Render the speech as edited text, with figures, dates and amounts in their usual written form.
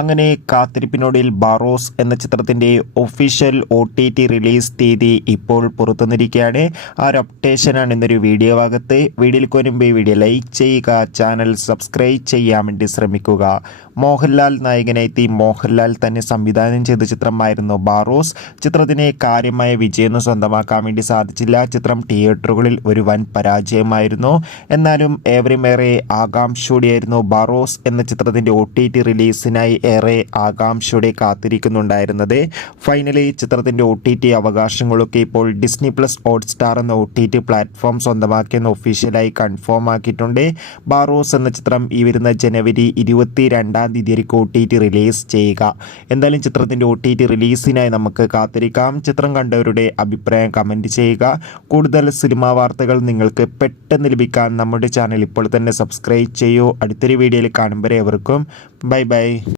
അങ്ങനെ കാത്തിരിപ്പിനൊടുവിൽ ബാറോസ് എന്ന ചിത്രത്തിൻ്റെ ഒഫീഷ്യൽ OTT റിലീസ് തീയതി ഇപ്പോൾ പുറത്തുവന്നിരിക്കുകയാണ്. ആ ഒരു അപ്ഡേഷനാണ് ഇന്നൊരു വീഡിയോ ഭാഗത്ത്. വീഡിയോയിലേക്ക് വരുമ്പോൾ വീഡിയോ ലൈക്ക് ചെയ്യുക, ചാനൽ സബ്സ്ക്രൈബ് ചെയ്യാൻ വേണ്ടി ശ്രമിക്കുക. മോഹൻലാൽ നായകനെത്തി മോഹൻലാൽ തന്നെ സംവിധാനം ചെയ്ത ചിത്രമായിരുന്നു ബാറോസ്. ചിത്രത്തിന് കാര്യമായ വിജയം സ്വന്തമാക്കാൻ വേണ്ടി സാധിച്ചില്ല. ചിത്രം തിയേറ്ററുകളിൽ ഒരു വൻ പരാജയമായിരുന്നു. എന്നാലും ഏവരുമേറെ ആകാംക്ഷയോടെയായിരുന്നു ബാറോസ് എന്ന ചിത്രത്തിൻ്റെ OTT റിലീസിനായി ഏറെ ആകാംക്ഷയോടെ കാത്തിരിക്കുന്നുണ്ടായിരുന്നത്. ഫൈനലി ചിത്രത്തിൻ്റെ OTT അവകാശങ്ങളൊക്കെ ഇപ്പോൾ ഡിസ്നി പ്ലസ് ഹോട്ട്സ്റ്റാർ എന്ന OTT പ്ലാറ്റ്ഫോം സ്വന്തമാക്കിയെന്ന് ഒഫീഷ്യലായി കൺഫേം ആക്കിയിട്ടുണ്ട്. ബാറോസ് എന്ന ചിത്രം ഈ വരുന്ന ജനുവരി 22-ാം തീയതിക്ക് OTT റിലീസ് ചെയ്യുക. എന്തായാലും ചിത്രത്തിൻ്റെ OTT റിലീസിനായി നമുക്ക് കാത്തിരിക്കാം. ചിത്രം കണ്ടവരുടെ അഭിപ്രായം കമൻറ്റ് ചെയ്യുക. കൂടുതൽ സിനിമാ വാർത്തകൾ നിങ്ങൾക്ക് പെട്ടെന്ന് ലഭിക്കാൻ നമ്മുടെ ചാനൽ ഇപ്പോൾ തന്നെ സബ്സ്ക്രൈബ് ചെയ്യൂ. അടുത്തൊരു വീഡിയോയിൽ കാണുമ്പോൾ ഏവർക്കും ബൈ ബൈ.